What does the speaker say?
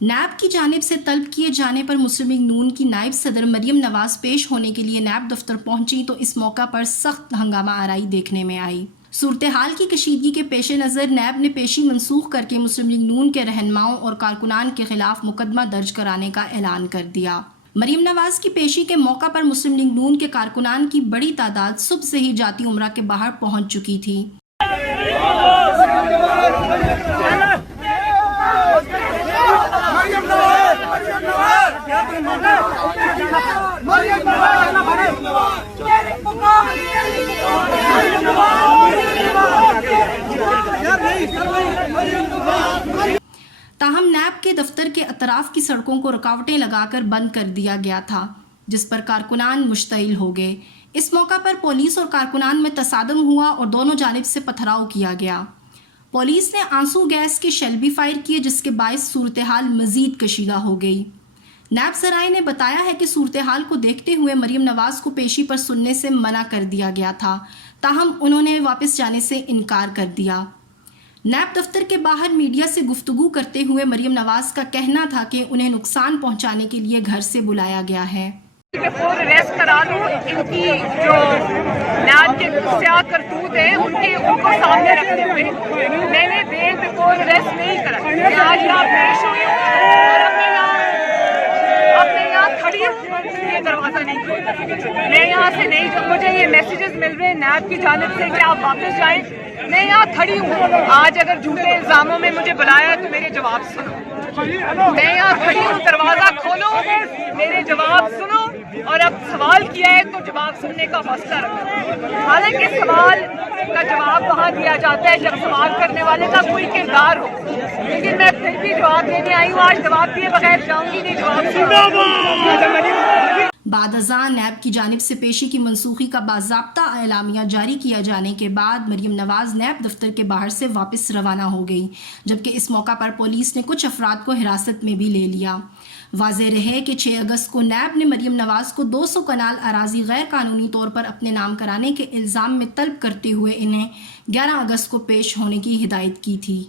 NAB کی جانب سے طلب کیے جانے پر مسلم لیگ نون کی نائب صدر مریم نواز پیش ہونے کے لیے نیب دفتر پہنچی تو اس موقع پر سخت ہنگامہ آرائی دیکھنے میں آئی۔ صورتحال کی کشیدگی کے پیش نظر نیب نے پیشی منسوخ کر کے مسلم لیگ نون کے رہنماؤں اور کارکنان کے خلاف مقدمہ درج کرانے کا اعلان کر دیا۔ مریم نواز کی پیشی کے موقع پر مسلم لیگ نون کے کارکنان کی بڑی تعداد صبح سے ہی جاتی عمرہ کے باہر پہنچ چکی تھی۔ تاہم نیب کے دفتر کے اطراف کی سڑکوں کو رکاوٹیں لگا کر بند کر دیا گیا تھا، جس پر کارکنان مشتعل ہو گئے۔ اس موقع پر پولیس اور کارکنان میں تصادم ہوا اور دونوں جانب سے پتھراؤ کیا گیا۔ پولیس نے آنسو گیس کے شیل بھی فائر کیے، جس کے باعث صورتحال مزید کشیدہ ہو گئی۔ نیب ذرائع نے بتایا ہے کہ صورتحال کو دیکھتے ہوئے مریم نواز کو پیشی پر سننے سے منع کر دیا گیا تھا، تاہم انہوں نے واپس جانے سے انکار کر دیا۔ نیب دفتر کے باہر میڈیا سے گفتگو کرتے ہوئے مریم نواز کا کہنا تھا کہ انہیں نقصان پہنچانے کے لیے گھر سے بلایا گیا ہے۔ فور ریسٹ کرا لوں، ان کی جو نیب کے سیاہ کرتوت ہیں ان کو سامنے رکھتے ہوئے میں نے بیل بفور ریسٹ نہیں کرا۔ میں آج یہاں پیش ہوئی ہوں اور اپنے یہاں کھڑی ہوں، یہ دروازہ نہیں کھولا۔ میں یہاں سے نہیں جاؤں، مجھے یہ میسیجز مل رہے ہیں نیب کی جانب سے کہ آپ واپس جائیں۔ میں یہاں کھڑی ہوں، آج اگر جھوٹے الزاموں میں مجھے بلایا تو میرے جواب سنو۔ میں یہاں کھڑی ہوں، دروازہ کھولو، میرے جواب سنو، اور اب سوال کیا ہے تو جواب سننے کا حوصلہ رکھو۔ حالانکہ سوال کا جواب وہاں دیا جاتا ہے جب سوال کرنے والے کا کوئی کردار ہو، لیکن میں پھر بھی جواب دینے آئی ہوں۔ آج جواب دیے بغیر جاؤں گی نہیں، جواب سنو۔ بعد ازاں نیب کی جانب سے پیشی کی منسوخی کا باضابطہ اعلامیہ جاری کیا جانے کے بعد مریم نواز نیب دفتر کے باہر سے واپس روانہ ہو گئی، جبکہ اس موقع پر پولیس نے کچھ افراد کو حراست میں بھی لے لیا۔ واضح رہے کہ 6 اگست کو نیب نے مریم نواز کو 200 کنال اراضی غیر قانونی طور پر اپنے نام کرانے کے الزام میں طلب کرتے ہوئے انہیں 11 اگست کو پیش ہونے کی ہدایت کی تھی۔